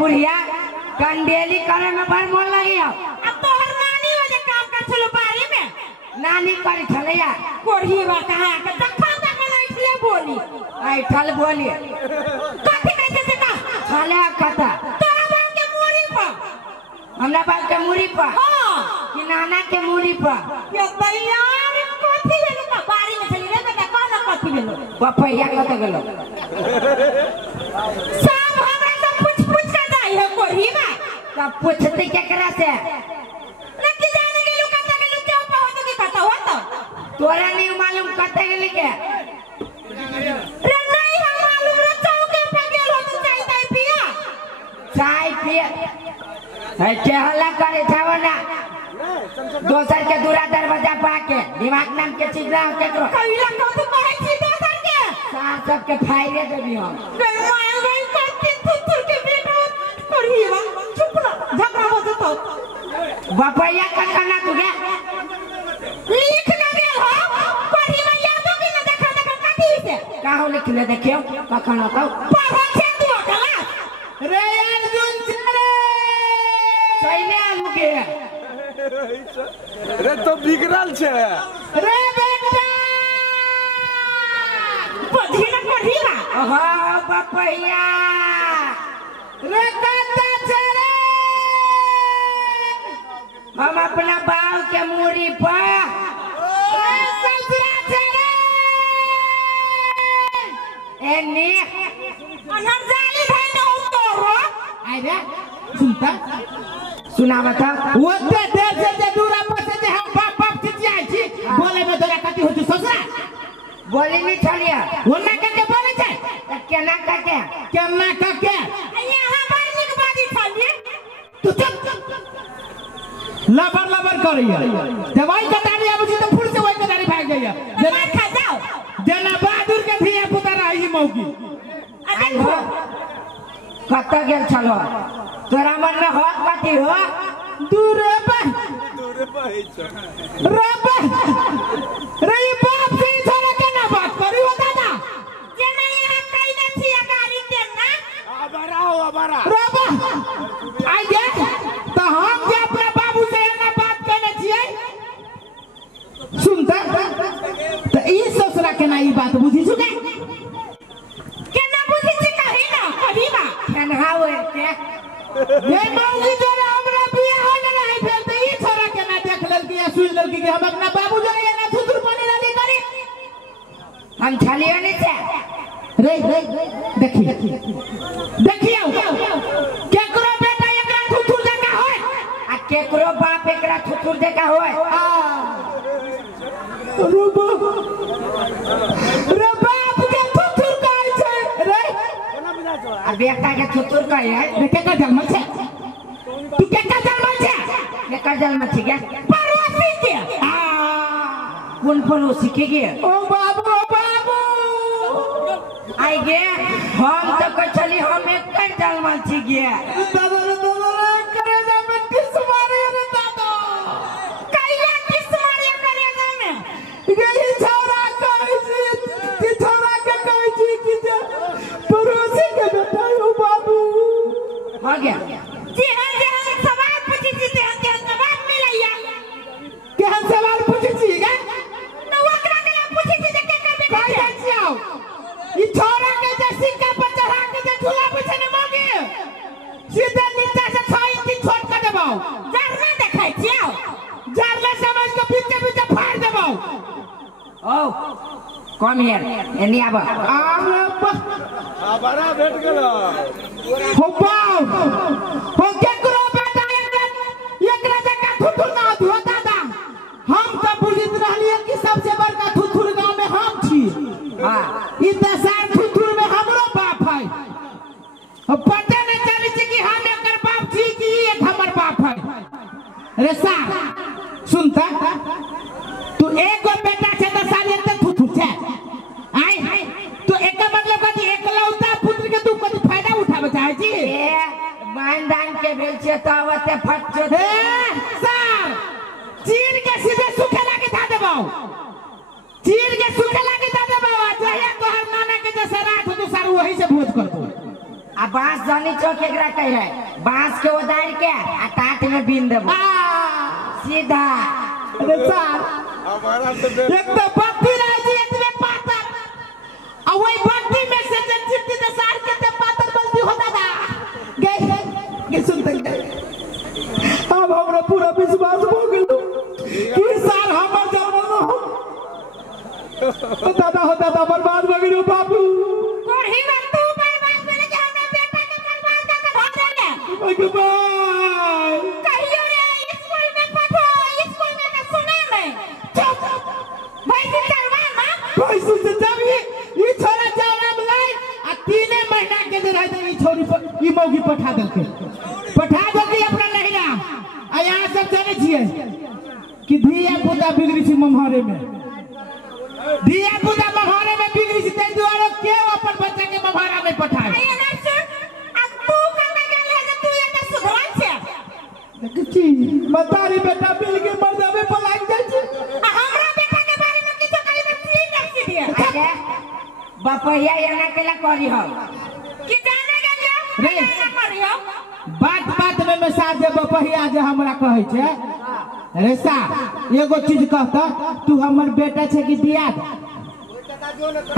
बुढ़िया कंडेली करे में बड़ मन लगी अब तो हर नानी वाले काम कर चलो बारी में नानी करी छलैया कोढ़ी बा कहां के देखा तक नहीं छले बोली आई ठल बोली कथि कैसे से का छले कथा तोरा बाप के मूड़ी पर हमरा बाप के मूड़ी पर हां कि नाना के मूड़ी पर ये तैयार कथि भेलो का बारी में चली रे बेटा कौन कथि भेलो बपैया कत गेलो सब हमरा से पूछ के जाई है कोढ़ी बा तब पूछते केकरा से नक्की जाने के लोग कत गेलो क्यों पहुंच के पता हो तो तोरा नहीं मालूम कत गेली के रे नहीं हम मालूम रे चौके पे गेल हो तो चाय पिया है के हल्ला करे छावो ना दोसर के दूरा दरवाजा पाके दिमाग नाम के चीज ना केकरो कहिला कथि कहै छी दोसर के सार सब के फायदे देबी हम रे माय गई करती थुथुर के बेटा कोढ़ी बा चुप ना झगड़ा हो जतो बपैया कतना तू गे लिख ना गेल हो कोढ़ी में यादो के ना देखा कथि से काहो लिख ले देखियो कखन तो पढ़ो छे तू अकला रे अर्जुन चले चले आलू के रे तो बिगड़ल छे रे बेटा कोढ़ी ना हां बपैया रे कता चले हम अपना बाव के मूड़ी पर ससुरा चले एनी अनर जाली भाई ना उतरो आई रे सुनता सुना बता ओते देर से दूरा पर से हम बाप चिचियाई छी बोले में तोरा कथि हो छु ससुरा बोली नहीं छलिया ओना के बोले छै केना के यहाँ बार निक बाजी छलिए तू चुप लबर करिया दवाई कटारी आबू छी तो फुर से वही कटारी भाग गइया जना खा जाओ जना बहादुर के धिया पुता रही मौकी आई हो कत गेल छलो तोरा मन में हो कथी हो दूरे पे है छ रबा रे बाप से छोरा के ना बात करी हो दादा जना यहाँ कई ना छिया गाड़ी के ना अबरा रबा आई गे तो हम जे अपना बाबू से ना बात करने छिए सुनता तो ई ससुरा के ना ई बात बुझी छु के ना बुझी छी कही ना कभी बा केनहा हो के ये मौगी जरा हमरा बियाह होने नहीं भेल तो ई छोरा के ना देख लेल कि सुन लेल कि हम अपना बाबू जरा ये ना थुथुर बने नहीं करी हम छलियो नहीं थे रे देखियो केकरो बेटा एकरा थुथुर जका होय आ केकरो बाप एकरा थुथुर देखा होय रे बाप के थुथुर कहै छै रे आ बेटा के थुथुर कहै बेटा का जन्म छै तू केका जन्म छै केकर जन्म छी गे पड़ोसी के कौन पड़ोसी के गे ओ बाबू आई गे हम तो कह चली हम एकर जन्म छी गे दादा करे जा में किस मारे रे दादा कहिया किस मारे करे ना में गई छोरा कहै छी छोरा के कहै छी कि जे पड़ोसी के बेटा ओ बाबू हो गया जी हां जे हम सवाल पूछी छी ते हम जवाब मिलैया केहन सवाल पूछै छी गे न ओकरा के पूछी छी जे केकर बेटा कहि जाइ छी आओ ई छोरा के जे सिक्का पर चढ़ा के जे झूला पे से न मांगे सीधे नीचे से 6 इंच छोट कर देबौ जरना देखाई छी आओ जरले समझ के पीछे फाड़ देबौ ओ कम हियर एनी आबा अबरा भेट गेलो हो बाऊ हो केकरो बेटा एकरा जका थुथुर ना हो दादा हम तो बुझित रहलिए कि सबसे बड़का थुथुर गांव में हम छी हां ई दसार थुथुर में हमरो बाप है अब पता न चली छी कि हम एकर बाप छी कि ई एक हमर बाप है रे सा सुनता तू एगो बेटा छै त साल एते थुथुर छै आई तो एका मतलब कथि एकलौता पुत्र के तू कथि फायदा उठाबे चाहे छी ए मानदान के भेल छै त ओते फट छै सर चीर के सीधे सूखे लागे था देबौ चीर के सूखे लागे था देबौ जहिया तोहर नाना के जैसे रात हो तो सर वही से भोज कर दो आ बांस जानी चौक एकरा कहे बांस के उदार के आ टाट में बीन देबो सीधा। अरे सार हमारा तो एक तो बत्ती रह जी इतने पातर और वही बत्ती में से जब चिट्ठी तो सार के ते पातर बल्दी होता था गए सुनते अब हमरा पूरा विश्वास हो गेलो कि सार हमर जानो हो दादा बर्बाद हो गेलो बाबू कोढ़ी में तू बर्बाद करे के हमें बेटा के बर्बाद करके घर ले बाय कहियो रे स्कूल में पढ़ो स्कूल में के सुने नहीं चुप भाई चलवा ना पैसे से जब ये छोरा जावरा बुलाई आ 3 महीना के जे रहते ई छोरी पर ई मौगी पठा देलके अपना नहिरा आ यहाँ सब जाने छिए कि धिया पुता बिगड़ी छी मम्हारे में धिया पुता मम्हारे में बिगड़ी छी तै दुआरे के अपन बच्चा के मम्हारा में पठाए आई ना सुन अब तू कब गेल है तू एते सुधरा छे देखी मतारी बेटा मिल के मर जावे पर लाग जाय छै हमरा बेटा के बारे में किछो कहि मत नहीं दिए अरे बपैया एना केला करी हो कि जाने गेलियो रे ना करियो बात में मैं साथ दे बपहिया जे हमरा कहै छै रे सा एगो चीज कहता तू हमर बेटा छै कि दियाद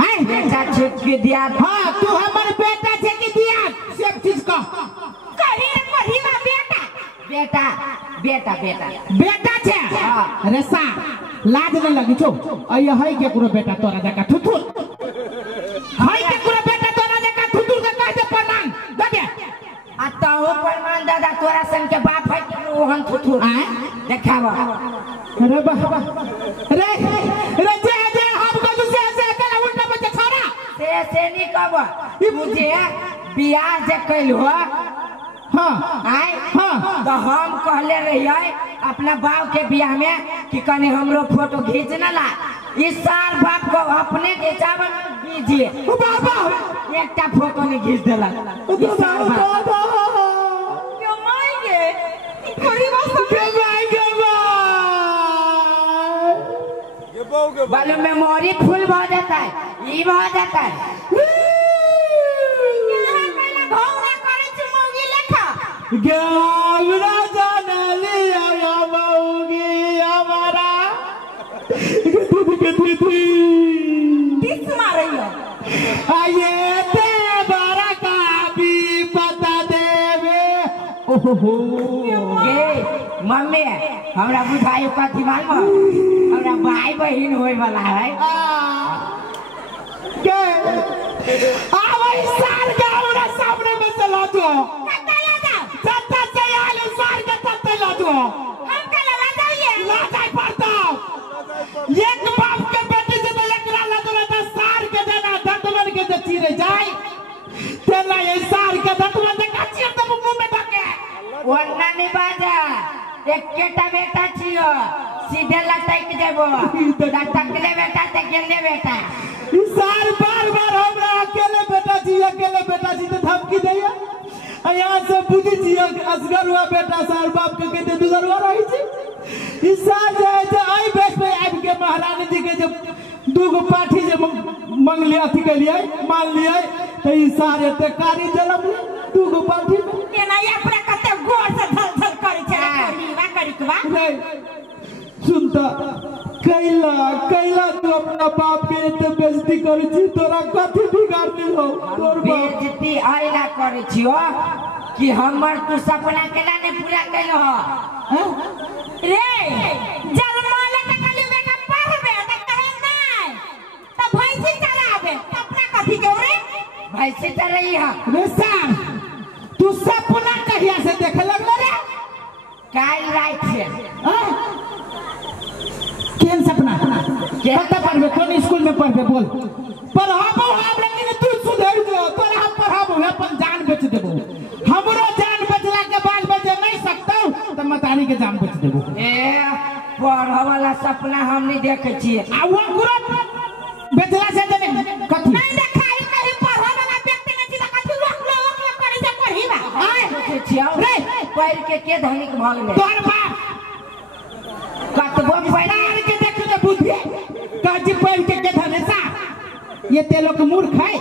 हैं बेटा छुट के दिया हां तू हमर बेटा छै कि दियाद सब चीज कह कही रे कहिवा बेटा बेटा बेटा बेटा छै रे सा लाज नहीं लगी छौ अय है केकरो बेटा तोरा जका थुथुर है केकरो बेटा तोरा जका थुथुर के कह दे प्रमाण दे दे आ तहु प्रमाण दादा तोरा सन के बाप है कि ओहन थुथुर देखावा अरे बाबा रे जे हम कदू से कला उल्टा बच्चा छोरा से नहीं कहब मुझे बियाह जे कैल हो हां आय हां तो हम कहले रहिए अपना बाप के बियाह में कि कने हमरो फोटो खींचना ला इस साल बाप को अपने के चावल दीजिए बाबा एकटा फोटो नहीं खींच देला इस साल बाप क्यों मांगे कोरी बस ये बहु के बालू मेमोरी फुल हो जाता है ये हो जाता है यहाँ पहले घोड़ा करे छी मौगी लेखा गवरा जानली आया मौगी हमारा कितनी किस मारैयो आये ते बारा का भी पता देवे ओहो ये मम्मी हमरा बुझाई का दिमाग में हमरा भाई बहन होए वाला है के आवई सार गवरा सामने में चला दो कत्ता ले जाओ सत्ता से आले सार के तत्ते ला दो हम के लगा जाइए ला जाए पड़ता एक बाप के बेटी से तो एकरा ला दो ना सार के देना दंतवन के जे चीरे जाए तेला ये सार के दंतवन के काचिर तो मुंह में ढके वरना नहीं बाजा एक केटा बेटा छियो सीधे लटक जेबो लटकले बेटा ते गेले बेटा सार बार हमरा अकेले बेटा जी तो धमकी दैया यहाँ से बुझी जी असगर हुआ बेटा सार बाप के कहते दुगरवा रही छी इस साल जाए थे आई बेस पे आबि के महारानी जी के जब दूगो पाठी जे मंग लिया थी के लिए मान लिया तो ई सारे ते कारी जलम दूगो पाठी केना ये अपना कते गोर से धल करे छै कोरीवा करिकवा नहीं सुनता कैला तू अपना बाप के इतने बेइज्जती करी छी तोरा कथी बिगाड़नी हो तोर बाप बेइज्जती आइला करे छियो कि हमर तू सपना केला ने पूरा कैलो हो रे जलमाले त कली बेटा पढ़बे त कहे नहीं त भैंसी चराबे त अपना कथी के रे भैंसी चरई है रे सार तू सपना कहिया से देखे लगले रे काल रात से केन सपना कत पढ़बे कौन स्कूल में पढ़बे बोल पढ़ाबो हम लेकिन तू सुधर जो तोरा हम पढ़ाबो अपन जान बेच देबो हमरो जान बेचला के बाद बचे नहीं सकता त मतारी के जान बेच देबो ए पढ़ वाला सपना हम नहीं देखे छिए आ वो गुरु बेचला से देने कथी नहीं देखाई कहीं पढ़े वाला व्यक्ति ने सीधा कथी लोक करे से पढ़ीबा आए सोचे छियो रे पैर के धनिक भ गेले तोर बाप कतबो पैर के देख ले बुद्धि काजी पैर के धनेसा ये ते लोग मूर्ख है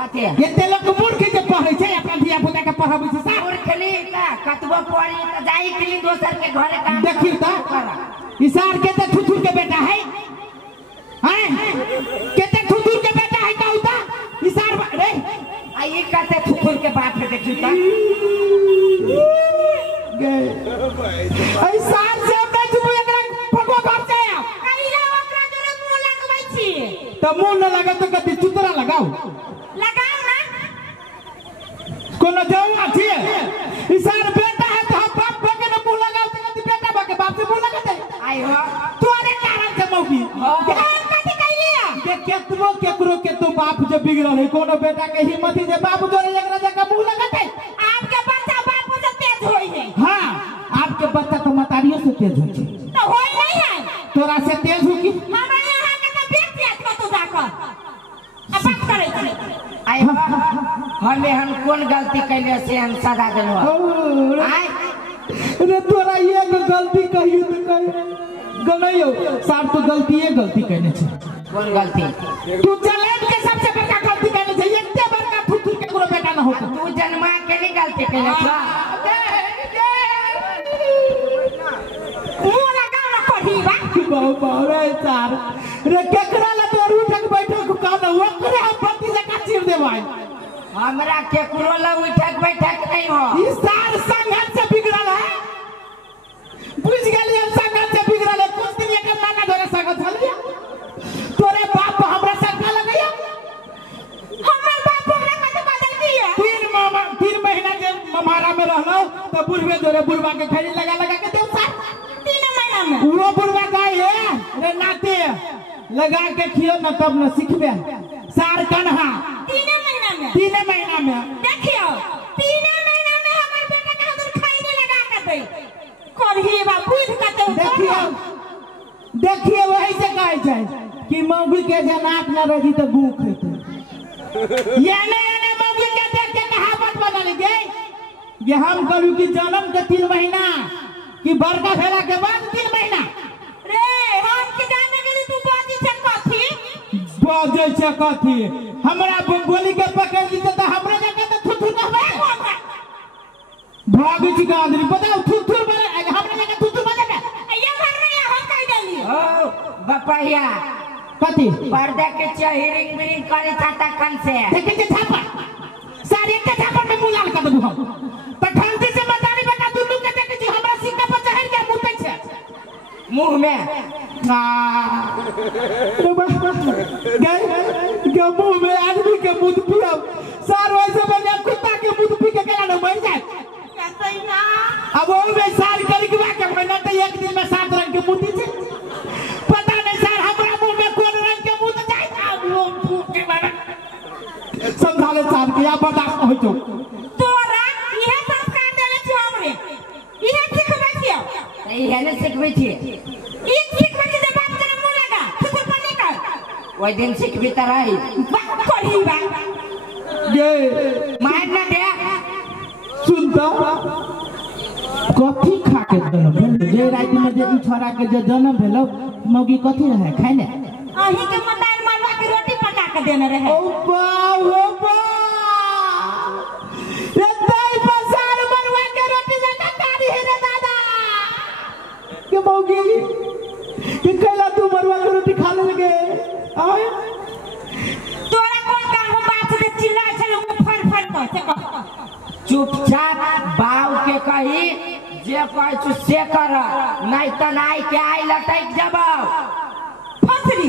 कथी एते लोग मूर्ख जे पढ़ै छै अपन धिया पुता के पढ़ाबै छै साहब मूर्खली का कतबो पढ़ी त जाई कि दोसर के घरे काम देखियो त इसार केते थुथुर के बेटा है हैं केते थुथुर के बेटा है कहू त इसार रे आ ये कहते थुथुर के बाप है देखियो त इसार से अपने तुम एकरा फको घर से आओ कहिला ओकरा जोरे मुंह लगबै छी त मुंह न लगा तो कति चुतरा लगाओ लगाओ ना कोनो जवा छिए इसार बेटा है तो हम बाप के न मुंह लगाओ तो कति बेटा बाके बाप से मुंह लगा दे आई हो तोरे कारण से मौगी कथी कहिलिया के केतबो केकरो के तो बाप जे बिगड़ल है कोनो बेटा के हिम्मत जे बाप जोरे एकरा जगह मुंह लगा दे आपके बच्चा बाप से तेज होई है हां आपके बच्चा तो मतारियों से तेज हो छै तो होई नहीं है तोरा से तेज हो की हमरा यहाँ के तो बेच दिया तो जाकर अब बात करे छी आई हो हम कौन गलती कैले से हम सजा देलो आई रे तोरा ये गलती कहियो त कह गनैयो सार तो गलती कहने छै कौन गलती तू चलेन के सबसे बड़का गलती कहने छै एकते बड़का फुटू के कोनो बेटा न हो तू जन्मा के नहीं गलती कैले छ मुंह लगाओ ना पढ़ी बा बाबा रे सार रे केकरा ला तो उठक बैठक कान ओकरे हम पति जका चीर देबै हमरा केकरो ला उठक बैठक नहीं हो ई सार संघत से बिगड़ल है बुझ गेली हम संघत से बिगड़ल है कुछ दिन एकर नाना धरे संगत हलिया तोरे बाप हमरा संग लगैया हमर बाप ओकरा कथी बदल दिए 3 महीना के ममारा में रहलो तो बुढ़वे जोरे बुढ़वा के खड़ी लगा के देव सार 3 महीना में वो बुढ़वा गाय है रे नाते लगा के खियो न तब न सिखबे सार कन्हा 3 महीना में 3 महीना में देखियो 3 महीना में हमर बेटा के अंदर खाइने लगा के दे करही बा बुझ के तो देखिए वही से कहै छै कि मौगी के जनाक न रही तो गू खैते याने मौगी के देख के कहावत बदल गई ये हम कहलू कि जन्म के 3 महीना कि बड़का भेला के बाद 3 महीना रे हम के जाने गेली तू बाजी से कथी बाजे छै कथी हमरा गोली के पकड़ दी त हमरा जगह त थुथु कहबे भागी छी गांधरी बताओ थुथु बने हमरा जगह थुथु बने ये घर में हम कह देली ओ बपैया कथी पर्दा के चहिरिंग बिरिंग करे चाटा कन से देखे के छापा सारे के छापा में मुलाल कर देबू हम पठानती से मतारी बेटा दुल्लू के देखे छी हमरा सिक्का पर चढ़ के मुतै छै मुंह में गए मुंह में आदमी के मुंह पिया सार वैसे बने कुत्ता के मुंह पी के केला न मर जाए कहतै ना अब वो में सार करिकवा के महीना तो एक दिन में 7 रंग के मुंह छै पता नहीं सार हमरा मुंह में कोन रंग के मुंह जाए वो फूक के मारे समझाले सार के या बर्दाश्त हो जो तोरा इहे संस्कार देले छी हमरे इहे सिखबै छियै इहे ने सिखबै छी ई सिखबै छी जे बाप जरा मुंह लगा खुद पर निकल ओइ दिन सिखबी त रही करही बा ये मार न दे सुनता कथी खा के जन्म भेल जे रात में जे ई छोरा के जे जन्म भेलो मौगी कथी रहे खाइ ने अही के मतार मरवा के रोटी पका के देने रहे ओ बा रे दाई बजार मरवा के रोटी जका कारी है रे दादा के मौगी कि कैला तू मरवा के रोटी खा लेगे आय तोरा कोन काम हम बाप से चिल्लाय छल फर फर तो से कह चुपचाप बाव के कही जे कहै छु से कर नहीं त नाई के आई लटक जबौ फसरी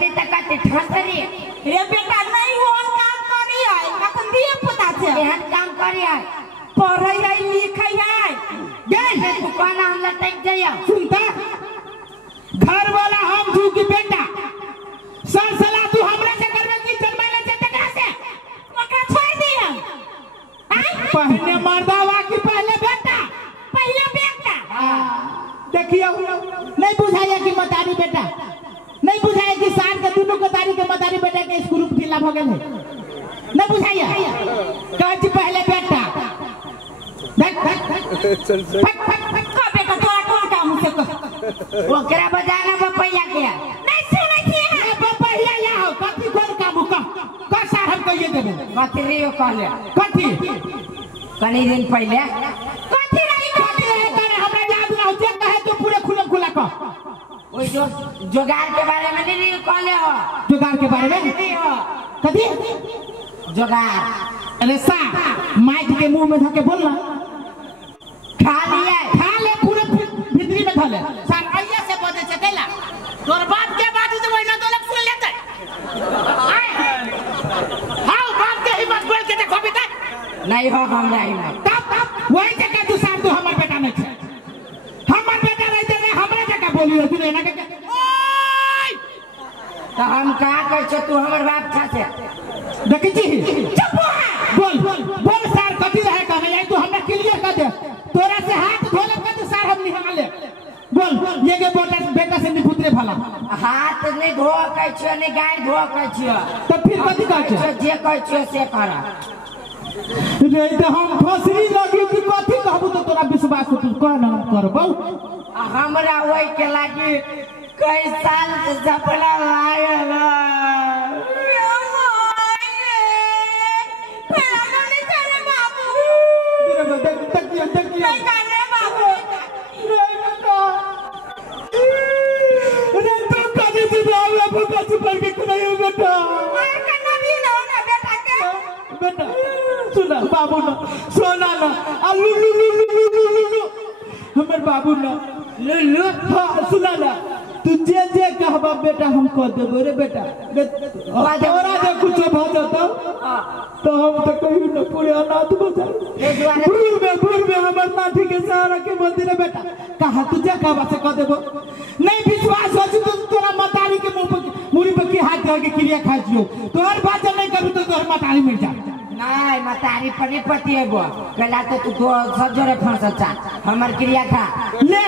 नहीं त कते ठसरी रे बेटा नहीं वो काम करी है अपन दिए पता छे एहन काम करी है पढ़ै है लिखै है गए तू कहना हम लटक जइया सुनता घर वाला हम तू की बेटा सर सलाह तू हमरा से करबे की जन्मैले से तकरा से ओकरा छोड़ दिया पहले मर्दावा की पहले बेटा देखियो नहीं बुझाया कि मतारी बेटा नहीं बुझाया कि सार के दुनू के तारी के मतारी बेटा के स्कूल ढीला भ गेल है नहीं बुझाया कहै पहले बेटा देख चल चल का बेटा तोरा कोन काम से कह ओकरा बजाना बपैया के नहीं सुनै छी बपैया या हो कथी कोन काम का सार हम कहियो के देबो कथी रियो कहले कथी कनी दिन पहले कथी रही कथी रहे करे हमरा याद ना होते कहे तो पूरे खुला खुला कह ओइ जो जोगार के बारे में नहीं रियो कहले हो जुगाड़ के बारे में नहीं हो कथी जोगार अरे सा माइक के मुंह में धके बोलना खा लिए खा ले पूरे भीतरी में धले सन आइया से बोले से देला तोर बाप के बात से वही ना तो लोग सुन लेते हां बाप के ही बात बोल के देखो बेटा नहीं हो हमरा ही नहीं तब वही जगह तू सार तू हमर बेटा नहीं छे हमर बेटा रहते रे हमरे जगह बोलियो तू ना के ओए तो हम का कह छ तू हमर बाप था से देखी छी चुप बोल बोल सार कथी रहे कहले आई तू हमरा क्लियर कर दे तोरा से हाथ धोले कर दे सार हम निहा ले बोल ये के बेटा से निपुत्रे भला हाथ नहीं धो कह छ नहीं गाय धो कह छ तो फिर कथी कह छ जे कह छ से कर रे तो हम फसरी लगी कि कथी कहबू तो तोरा विश्वास तू कह ना करबौ हमरा वही के लागी कई साल से सपना लागल बाबू ना सोना ना हमर बाबू ना लुल्लू हाँ सुना ना तू जे जे कहबा बेटा हम कह देबो रे बेटा तोरा जे कुछ भ जातो तो हम तो कहियो न पूरे अनाथ बचा दूर में हमर लाठी के सहारा के मंदिर है बेटा कहा तू जे कहबा से कह देबो नहीं विश्वास हो तो तोरा मतारी के मुंह पर मुड़ी पर की हाथ धर के क्रिया खा जियो तोहर बात नहीं करू तो तोहर मतारी मिल जा नहीं मतारी पर नहीं पतिएबो कहला तो तू सजोरे फंसल चा हमर क्रिया खा ले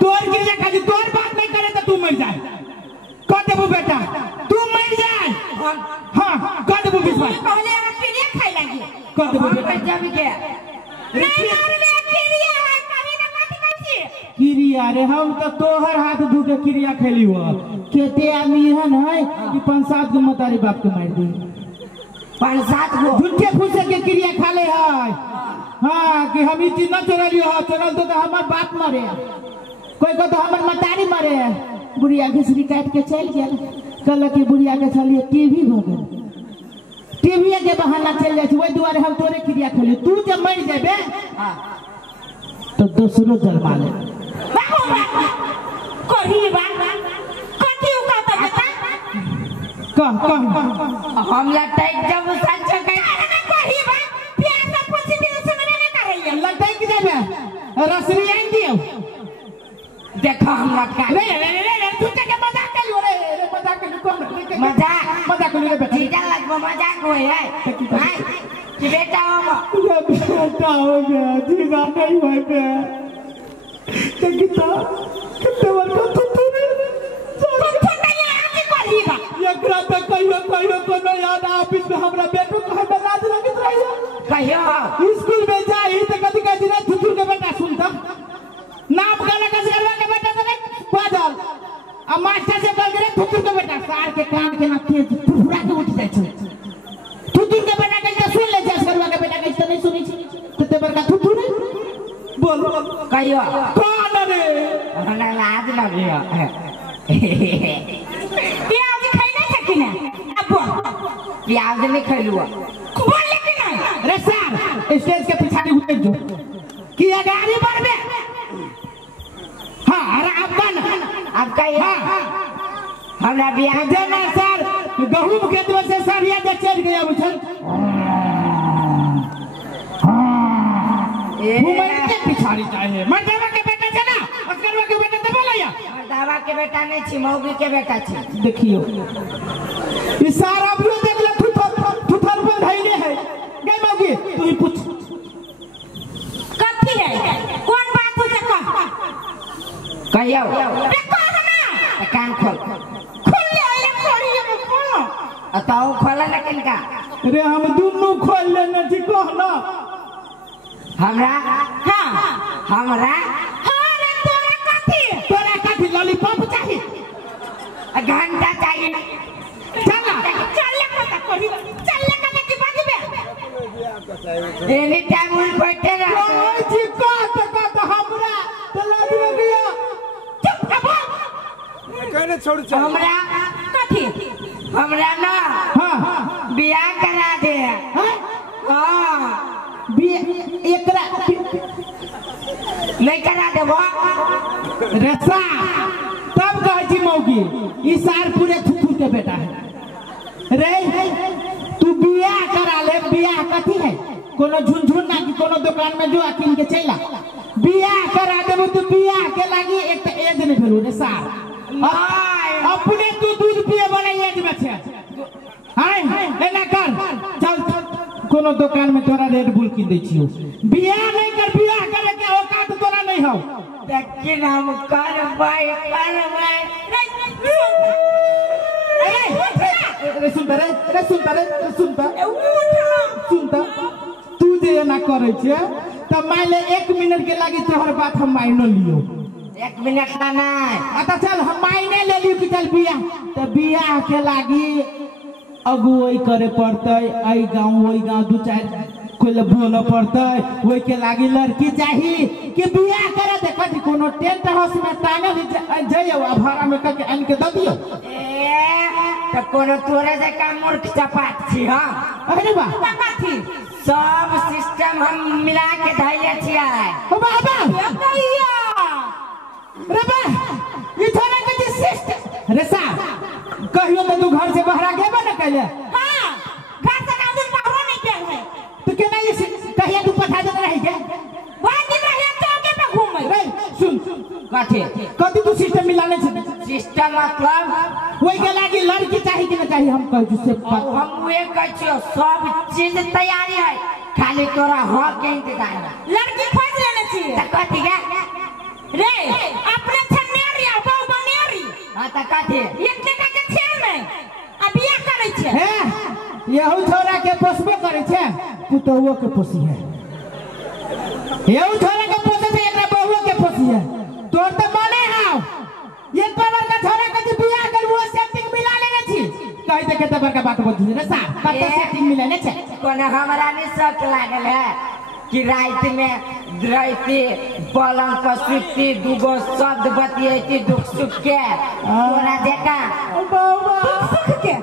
तोहर क्रिया खा जी तोहर बात नहीं करे तो तू मर जाए कह देबो बेटा तू मर जाए हां कह देबो विश्वास पहले हम क्रिया खाई लगी कह देबो हम बेटा पे जब के नहीं और में क्रिया है कभी ना कथी कहछी क्रिया रे हम तो तोहर हाथ धो के क्रिया खेली हो केते आदमी हन है कि 5-7 गो मतारी बाप के मार दी 5-7 गो झूठे फूसे के क्रिया खा ले है हां कि हम ई चीज न चोरलियो है चोरल तो हमर बाप मरे कोई को तो हमर मतारी मरे बुढ़िया घिसरी काट के चल गेल कहल कि बुढ़िया के चलिए टीवी भ गेल टीवी के बहाना चल जाय ओइ दुआरे हम तोरे क्रिया खेली तू जब मर जेबे तो दूसरो जन्मा ले बाबू कही बात कथी उ कहता बेटा कह हम लटाई जब सच के कही बात प्यार से पूछी दिन सुनने ना करैया लटाई के जाबे रसरी आइन दियो देखो हम लटका रे तू के मजाक करियो रे मजाक करियो कौन मजाक करियो रे बेटा ठीक लगबो मजाक होय है हां कि बेटा हम बेटा हो गया जीवा नहीं होय बे कितना कितना बार तो तूने नहीं आके कही बात एकरा पे कहियो कोनो याद ऑफिस में हमरा बेटो कहे में लाज लगत रहियो कहियो स्कूल में जाई त कथि कहै ना थुथुर के बेटा सुन त नाम गाला का सरवा के बेटा तो बादल आ मास्टर से कह रे थुथुर के बेटा सार के कान के ना तेज फुफुरा के उठ जाय छै थुथुर के बेटा के सुन ले जा सरवा के बेटा के नहीं सुनी छी तते बड़का थुथुर बोल कहियो कौन रे हमरा लाज लगियो प्याज खाइले था कि ना अब प्याज नहीं खैलू बोल कि नहीं रे सर स्टेज के पिछाड़ी उतर जो कि गाड़ी बढ़बे हां अरे अब कहियो हमरा बियाह जना सर गहूम खेत में से सरिया जे चल गया बुझल घूमर के पिछाड़ी चाहे मर्दावा के बेटा छै ना असकरवा के बेटा तो बोलैया मर्दावा के बेटा नहीं छी मौगी के बेटा छी देखियो ई सारा भी देख ले थुथर पर धइले है गे मौगी तू ही पूछ कथी है कौन बात से कह कहियो देखो ना कान खोल खुल ले आइले खोली खोलो अताऊ खोला लेकिन का रे हम दुनु खोल लेने ठीक हो ना हमरा हां हमरा हां रे तोरा कथी लॉलीपॉप चाहिए घंटा चाहिए चल चल ले पता करी चल ले एनी टाइम उन बैठे रह ओए जी का तो हमरा तो लाज गया चुप रहो। कहने छोड़ चल हमरा कथी हमरा ना हां बियाह करा दे। हां एकरा नहीं करा देबो रसा तब कहे छी मौगी ई सार पूरे थुथु के बेटा है रे तू बियाह करा ले। बियाह कथी है कोनो झुनझुन ना कि कोनो दुकान में जो किन के चला बियाह करा देबो। तू बियाह के लागी एक एज नहीं भेलू रे सार अपने तू दूध पिए वाला एज में छे। हाय एना कर चल कोनो दुकान में तोरा रेड बुल किन दे छियो। बियाह नहीं कर बियाह करे के औकात तोरा नहीं हो। लेकिन हम करबै रे सुनता तू जे ना करे छे त मान ले 1 मिनट के लागी तोहर बात हम मायनो लियो। 1 मिनट ना नहीं अच्छा चल हम मायने ले लियो कि चल बियाह त बियाह के लागी अगुवाई करे पड़ते। आई गांव ओई गांव दू चार कोई बोल पड़ते वही के लागी लड़की चाहिए कि बियाह करे दे कथी कोनो टेंट हाउस में टांगल जाइयो भाड़ा में करके आन के द दियो। तो कोनो तोरे से का मूर्ख चपाट छी। हां अरे वाह कथी सब सिस्टम हम मिला के धैले छियै। बाबा कहिया रे बा ई थोड़ा के सिस्टम रे सा कहियो तो तू घर से बाहर गेबे न कैले। हां घर से काम दिन बाहर नहीं गेल है तो केना ये कहिया तू पठा देत रही के वहां दिन रहे चौके पे घूमै रे सुन कथी तू सिस्टम मिलाने छे। सिस्टम मतलब वही के लागी लड़की चाहिए कि न चाहिए हम कह से हम वे कह छियो सब चीज तैयारी है खाली तोरा हो के इंतजार है। लड़की खोज लेने छी त कथी के रे अपने छनेरी बहु बनेरी हां त कथी एक जगह के छे में अब बियाह करे छे है यहू छोरा के पोसबे करे छे पुतौओ के पोसी है। यहू छोरा के पोसे छे एकरा बहुओ के पोसी है। तोर त माने हाउ एक बार का छोरा के बियाह कर वो सेटिंग मिला लेने छी कहि दे केते बड़का बात बोल रे सा कत सेटिंग मिलाने छे। कोन हमरा नहीं शक लागल है कि रात में राती पलंग पर सुती दुगो शब्द बतियेती दुख सुख के तोरा देखा बाबा सुख के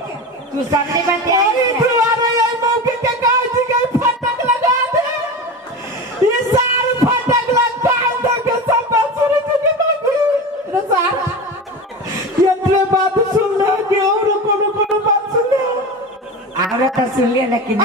तू सब नहीं बतियाई तू आ रही है मौके के काज के फटक लगा दे ये साल फटक लगा दे के सब सूरज के बाबू रे सा ये बात सुन ले के और कोनो बात सुन ले आरे तो सुन ले लेकिन